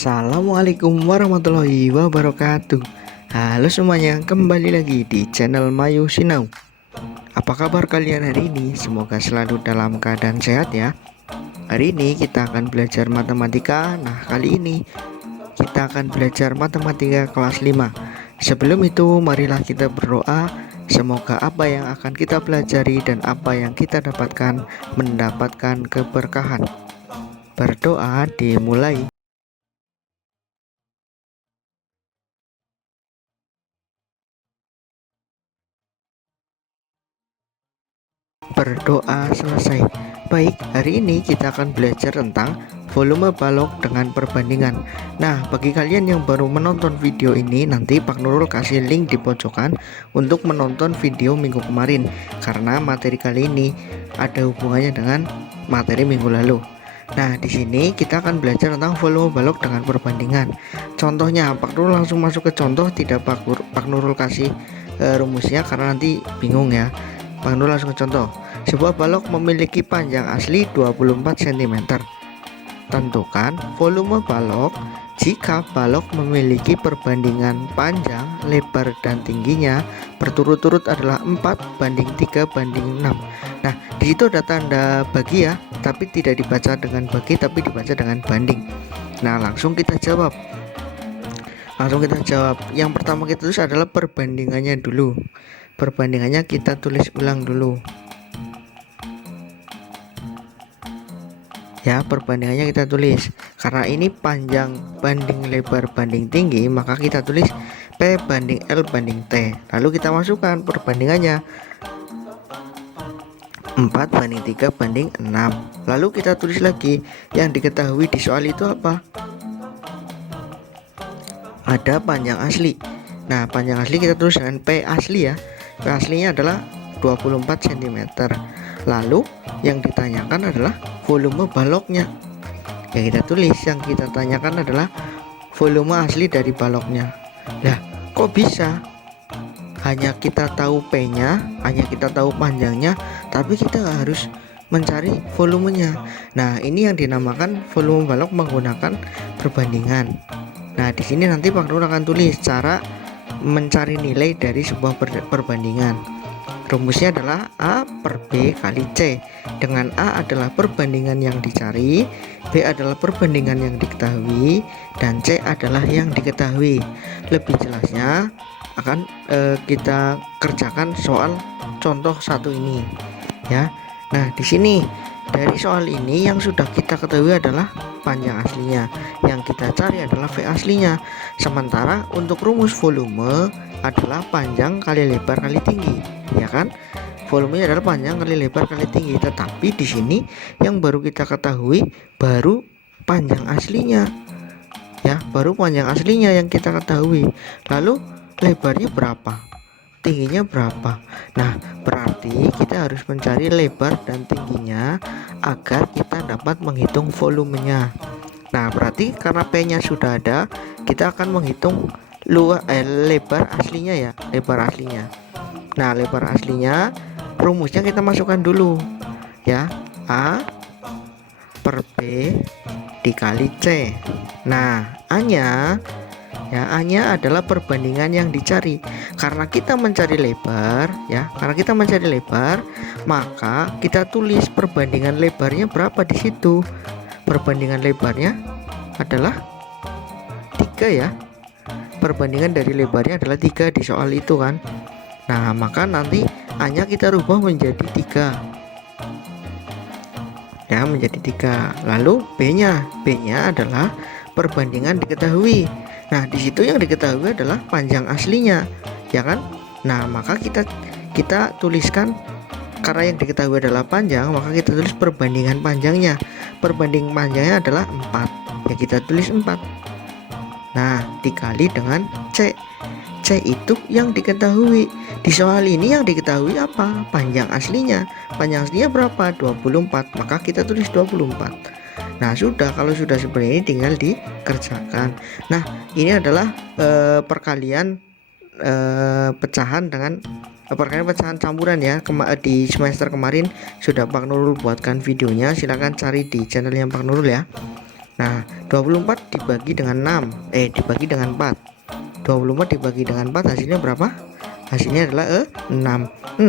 Assalamualaikum warahmatullahi wabarakatuh. Halo semuanya, kembali lagi di channel Mayu Sinau. Apa kabar kalian hari ini? Semoga selalu dalam keadaan sehat ya. Hari ini kita akan belajar matematika. Nah, kali ini kita akan belajar matematika kelas 5. Sebelum itu, marilah kita berdoa. Semoga apa yang akan kita pelajari dan apa yang kita dapatkan mendapatkan keberkahan. Berdoa dimulai. Berdoa selesai. Baik, hari ini kita akan belajar tentang volume balok dengan perbandingan. Nah, bagi kalian yang baru menonton video ini, nanti Pak Nurul kasih link di pojokan untuk menonton video minggu kemarin, karena materi kali ini ada hubungannya dengan materi minggu lalu. Nah, di sini kita akan belajar tentang volume balok dengan perbandingan. Contohnya, Pak Nurul langsung masuk ke contoh, tidak Pak Nurul kasih rumusnya karena nanti bingung ya. Pak Nurul langsung ke contoh. Sebuah balok memiliki panjang asli 24 cm. Tentukan volume balok jika balok memiliki perbandingan panjang, lebar, dan tingginya berturut-turut adalah 4:3:6. Nah, di situ ada tanda bagi ya, tapi tidak dibaca dengan bagi, tapi dibaca dengan banding. Nah, langsung kita jawab. Yang pertama kita tulis adalah perbandingannya dulu. Perbandingannya kita tulis ulang dulu. Ya, perbandingannya kita tulis. Karena ini panjang banding lebar banding tinggi, maka kita tulis P banding L banding T. Lalu kita masukkan perbandingannya 4:3:6. Lalu kita tulis lagi yang diketahui di soal itu apa? Ada panjang asli. Nah, panjang asli kita tulis dengan P asli ya. P aslinya adalah 24 cm. Lalu yang ditanyakan adalah volume baloknya. Yang kita tanyakan adalah volume asli dari baloknya. Nah, kok bisa? Hanya kita tahu P-nya, hanya kita tahu panjangnya, tapi kita harus mencari volumenya. Nah, ini yang dinamakan volume balok menggunakan perbandingan. Nah, di sini nanti Pak Nur akan tulis cara mencari nilai dari sebuah perbandingan. Rumusnya adalah A per B kali C. Dengan A adalah perbandingan yang dicari, B adalah perbandingan yang diketahui, dan C adalah yang diketahui. Lebih jelasnya akan kita kerjakan soal contoh satu ini ya. Nah, di sini dari soal ini yang sudah kita ketahui adalah panjang aslinya, yang kita cari adalah V aslinya. Sementara untuk rumus volume adalah panjang kali lebar kali tinggi, ya kan? Volumenya adalah panjang kali lebar kali tinggi. Tetapi di sini yang baru kita ketahui baru panjang aslinya, ya, baru panjang aslinya yang kita ketahui. Lalu lebarnya berapa? Tingginya berapa? Nah, berarti kita harus mencari lebar dan tingginya agar kita dapat menghitung volumenya. Nah, berarti karena P-nya sudah ada, kita akan menghitung lebar aslinya ya, lebar aslinya. Nah, lebar aslinya rumusnya kita masukkan dulu ya, A per B dikali C. Nah, A-nya adalah perbandingan yang dicari. Karena kita mencari lebar ya, maka kita tulis perbandingan lebarnya berapa di situ. Perbandingan lebarnya adalah 3 ya. Perbandingan dari lebarnya adalah 3 di soal itu kan. Nah, maka nanti A-nya kita rubah menjadi 3 ya, menjadi 3. Lalu B-nya adalah perbandingan diketahui. Nah, di situ yang diketahui adalah panjang aslinya, ya kan? Nah, maka kita tuliskan, karena yang diketahui adalah panjang, maka kita tulis perbandingan panjangnya. Perbandingan panjangnya adalah 4. Ya, kita tulis 4. Nah, dikali dengan C. C itu yang diketahui. Di soal ini yang diketahui apa? Panjang aslinya. Panjang aslinya berapa? 24. Maka kita tulis 24. Nah, sudah, kalau sudah seperti ini tinggal dikerjakan. Nah, ini adalah perkalian pecahan campuran ya. Di semester kemarin sudah Pak Nurul buatkan videonya, silahkan cari di channel yang Pak Nurul ya. Nah, 24 dibagi dengan 6, dibagi dengan 4. 24 dibagi dengan 4 hasilnya berapa? Hasilnya adalah 6. 6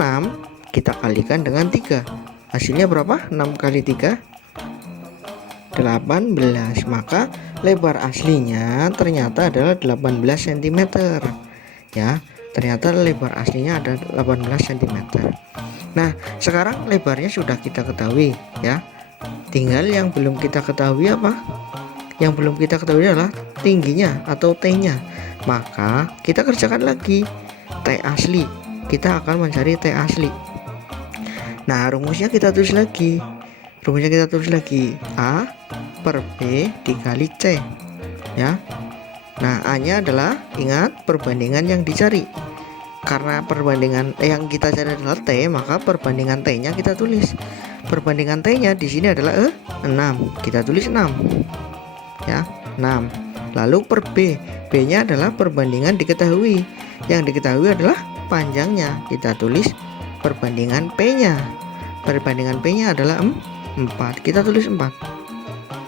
kita kalikan dengan 3. Hasilnya berapa? 6 kali 3 18. Maka lebar aslinya ternyata adalah 18 cm. Ya, ternyata lebar aslinya ada 18 cm. Nah, sekarang lebarnya sudah kita ketahui ya. Tinggal yang belum kita ketahui apa? Yang belum kita ketahui adalah tingginya atau T-nya. Maka kita kerjakan lagi T asli. Kita akan mencari T asli. Nah, rumusnya kita tulis lagi. A per B dikali C. Ya. Nah, A-nya adalah, ingat, perbandingan yang dicari. Karena perbandingan yang kita cari adalah T, maka perbandingan T-nya kita tulis. Perbandingan T-nya di sini adalah 6. Kita tulis 6. Ya, 6. Lalu per B. B-nya adalah perbandingan diketahui. Yang diketahui adalah panjangnya. Kita tulis perbandingan P-nya. Perbandingan P-nya adalah 4. Kita tulis 4.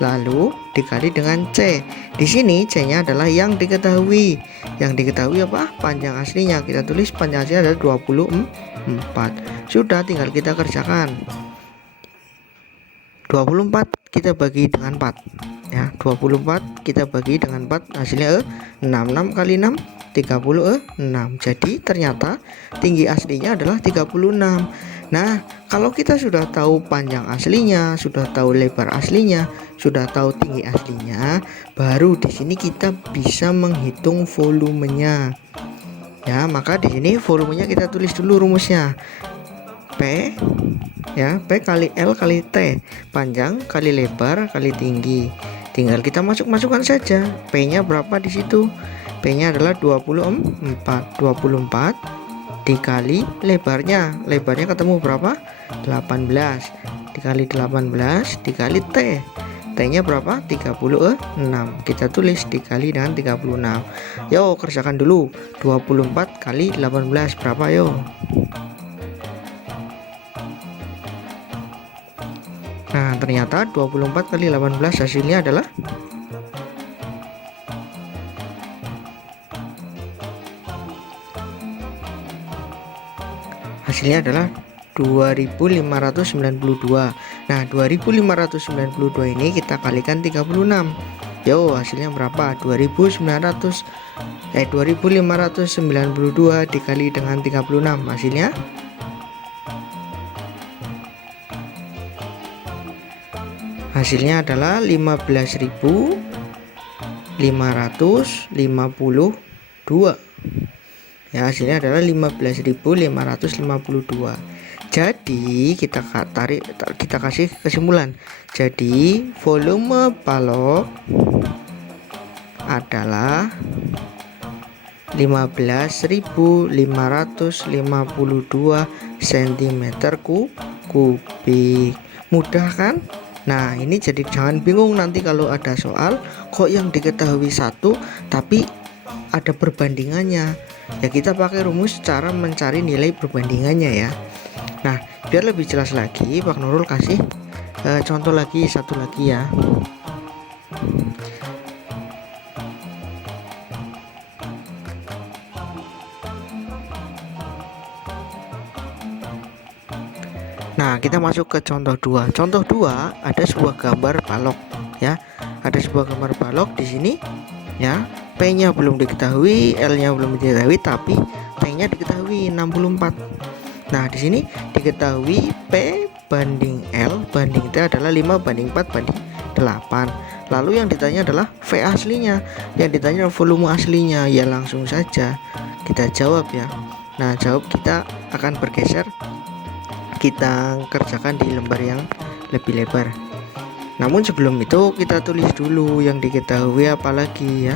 Lalu dikali dengan C. Di sini C-nya adalah yang diketahui. Yang diketahui apa? Panjang aslinya. Kita tulis panjang aslinya adalah 24. Sudah, tinggal kita kerjakan. 24 kita bagi dengan 4. Ya, 24 kita bagi dengan 4 hasilnya 6 kali 6 36. Jadi ternyata tinggi aslinya adalah 36. Nah, kalau kita sudah tahu panjang aslinya, sudah tahu lebar aslinya, sudah tahu tinggi aslinya, baru di sini kita bisa menghitung volumenya. Ya, maka di sini volumenya kita tulis dulu rumusnya. P ya, P kali L kali T, panjang kali lebar kali tinggi. Tinggal kita masukkan saja. P-nya berapa di situ? P-nya adalah 24. 24 dikali lebarnya. Lebarnya ketemu berapa? 18. Dikali 18 dikali T. T-nya berapa? 36. Kita tulis dikali dengan 36. Yo, kerjakan dulu. 24 kali 18 berapa yo? Nah, ternyata 24 kali 18 hasilnya adalah hasilnya adalah 2592. Nah, 2592 ini kita kalikan 36. Yo, hasilnya berapa? 2592 dikali dengan 36 hasilnya adalah 15.552. Ya, hasilnya adalah 15.552. Jadi kita kasih kesimpulan. Jadi volume balok adalah 15.552 cm3. Mudah kan? Nah, ini jadi jangan bingung nanti kalau ada soal kok yang diketahui satu tapi ada perbandingannya. Ya, kita pakai rumus cara mencari nilai perbandingannya ya. Nah, biar lebih jelas lagi, Pak Nurul kasih contoh lagi, satu lagi ya. Nah, kita masuk ke contoh 2. Contoh 2 ada sebuah gambar balok ya. Ada sebuah gambar balok di sini ya. P-nya belum diketahui, L-nya belum diketahui, tapi T-nya diketahui 64. Nah, di sini diketahui P banding L banding T adalah 5:4:8. Lalu yang ditanya adalah V aslinya. Yang ditanya volume aslinya. Ya, langsung saja kita jawab ya. Nah, jawab kita akan bergeser. Kita kerjakan di lembar yang lebih lebar. Namun sebelum itu kita tulis dulu yang diketahui apalagi ya.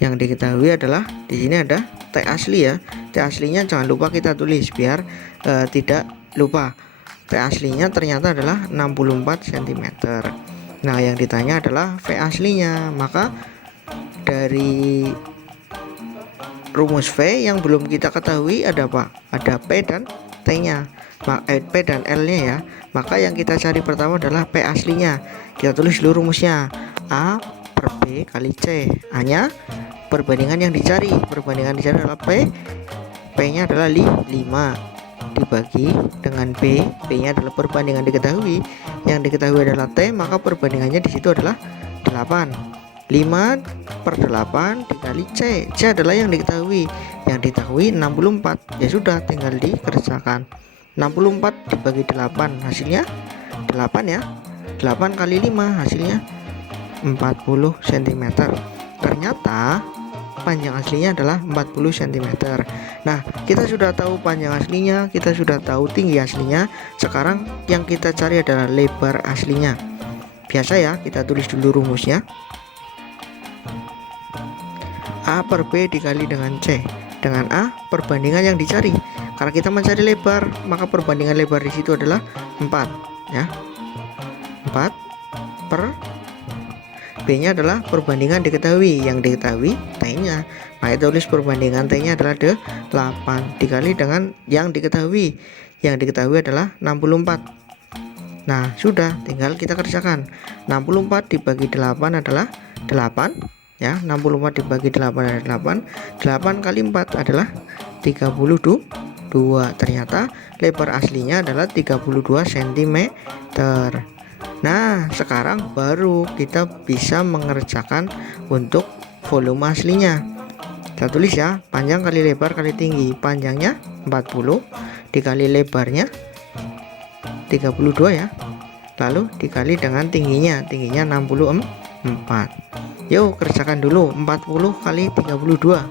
Yang diketahui adalah di sini ada T asli ya. T aslinya jangan lupa kita tulis biar tidak lupa. T aslinya ternyata adalah 64 cm. Nah, yang ditanya adalah V aslinya. Maka dari rumus V yang belum kita ketahui ada apa? Ada P dan T-nya, P dan L-nya ya. Maka yang kita cari pertama adalah P aslinya. Kita tulis dulu rumusnya, A per B kali C. A-nya perbandingan yang dicari. Perbandingan dicari adalah P-nya adalah 5 dibagi dengan B. B-nya adalah perbandingan diketahui. Yang diketahui adalah T, maka perbandingannya di situ adalah 8. 5 per 8 dikali C. C adalah yang diketahui. Yang diketahui 64. Ya sudah, tinggal dikerjakan. 64 dibagi 8 hasilnya 8 ya. 8 kali 5 hasilnya 40 cm. Ternyata panjang aslinya adalah 40 cm. Nah, kita sudah tahu panjang aslinya, kita sudah tahu tinggi aslinya. Sekarang yang kita cari adalah lebar aslinya. Biasa ya, kita tulis dulu rumusnya. A per B dikali dengan C. Dengan A perbandingan yang dicari. Karena kita mencari lebar, maka perbandingan lebar di situ adalah 4 ya. 4 per B-nya adalah perbandingan diketahui. Yang diketahui T-nya. Maka tulis perbandingan T-nya adalah 8 dikali dengan yang diketahui. Yang diketahui adalah 64. Nah, sudah, tinggal kita kerjakan. 64 dibagi 8 adalah 8 ya. 64 dibagi 8 adalah 8. 8 kali 4 adalah 32. Ternyata lebar aslinya adalah 32 cm. Nah, sekarang baru kita bisa mengerjakan untuk volume aslinya. Kita tulis ya, panjang kali lebar kali tinggi. Panjangnya 40 dikali lebarnya 32 ya. Lalu dikali dengan tingginya 64. Yuk kerjakan dulu. 40 kali 32.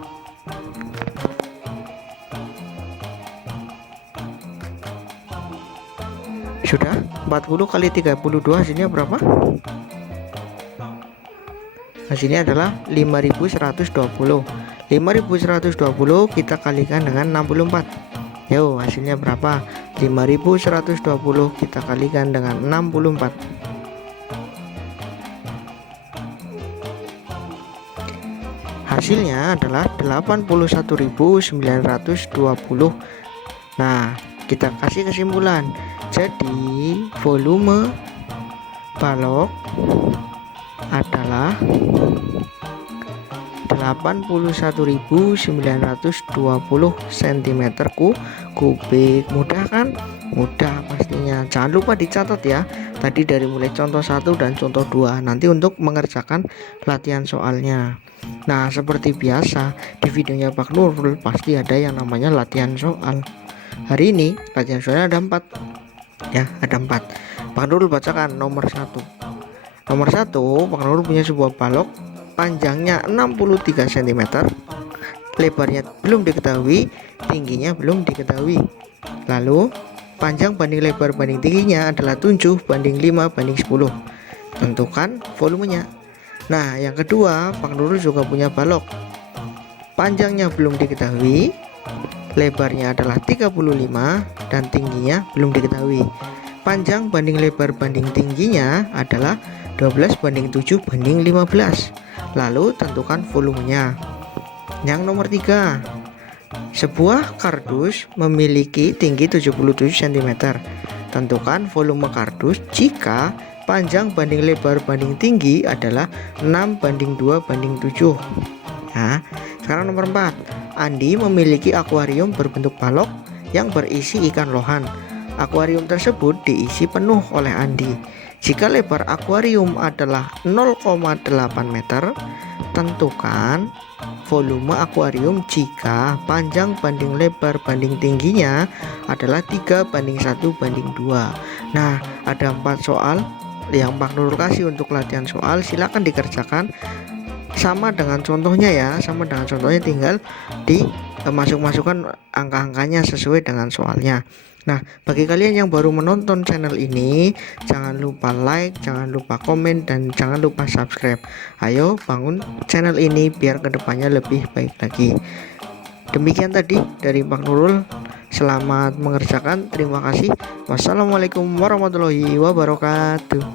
Sudah. 40 kali 32 hasilnya berapa? Hasilnya adalah 5120. 5120 kita kalikan dengan 64. Yuk hasilnya berapa? 5120 kita kalikan dengan 64. Hasilnya adalah 81.920. Nah, kita kasih kesimpulan. Jadi volume balok adalah 81.920 cm3. Mudah kan? Mudah pastinya. Jangan lupa dicatat ya. Tadi dari mulai contoh 1 dan contoh 2. Nanti untuk mengerjakan latihan soalnya. Nah, seperti biasa di videonya Pak Nurul pasti ada yang namanya latihan soal. Hari ini latihan soalnya ada 4. Ya, ada 4. Pak Nurul bacakan nomor 1. Nomor 1, Pak Nurul punya sebuah balok panjangnya 63 cm. Lebarnya belum diketahui, tingginya belum diketahui. Lalu panjang banding lebar banding tingginya adalah 7 banding 5 banding 10. Tentukan volumenya. Nah, yang kedua, Pak Nurul juga punya balok. Panjangnya belum diketahui, lebarnya adalah 35 dan tingginya belum diketahui. Panjang banding lebar banding tingginya adalah 12 banding 7 banding 15. Lalu tentukan volumenya. Yang nomor 3, sebuah kardus memiliki tinggi 77 cm. Tentukan volume kardus jika panjang banding lebar banding tinggi adalah 6 banding 2 banding 7. Nah, sekarang nomor 4. Andi memiliki akuarium berbentuk balok yang berisi ikan lohan. Akuarium tersebut diisi penuh oleh Andi. Jika lebar akuarium adalah 0,8 meter, tentukan volume akuarium jika panjang banding lebar banding tingginya adalah 3 banding 1 banding 2. Nah, ada 4 soal yang Pak Nurul kasih untuk latihan soal. Silakan dikerjakan sama dengan contohnya ya, sama dengan contohnya, tinggal masukkan angka-angkanya sesuai dengan soalnya. Nah, bagi kalian yang baru menonton channel ini, jangan lupa like, jangan lupa komen, dan jangan lupa subscribe. Ayo bangun channel ini biar kedepannya lebih baik lagi. Demikian tadi dari Pak Nurul. Selamat mengerjakan. Terima kasih. Wassalamualaikum warahmatullahi wabarakatuh.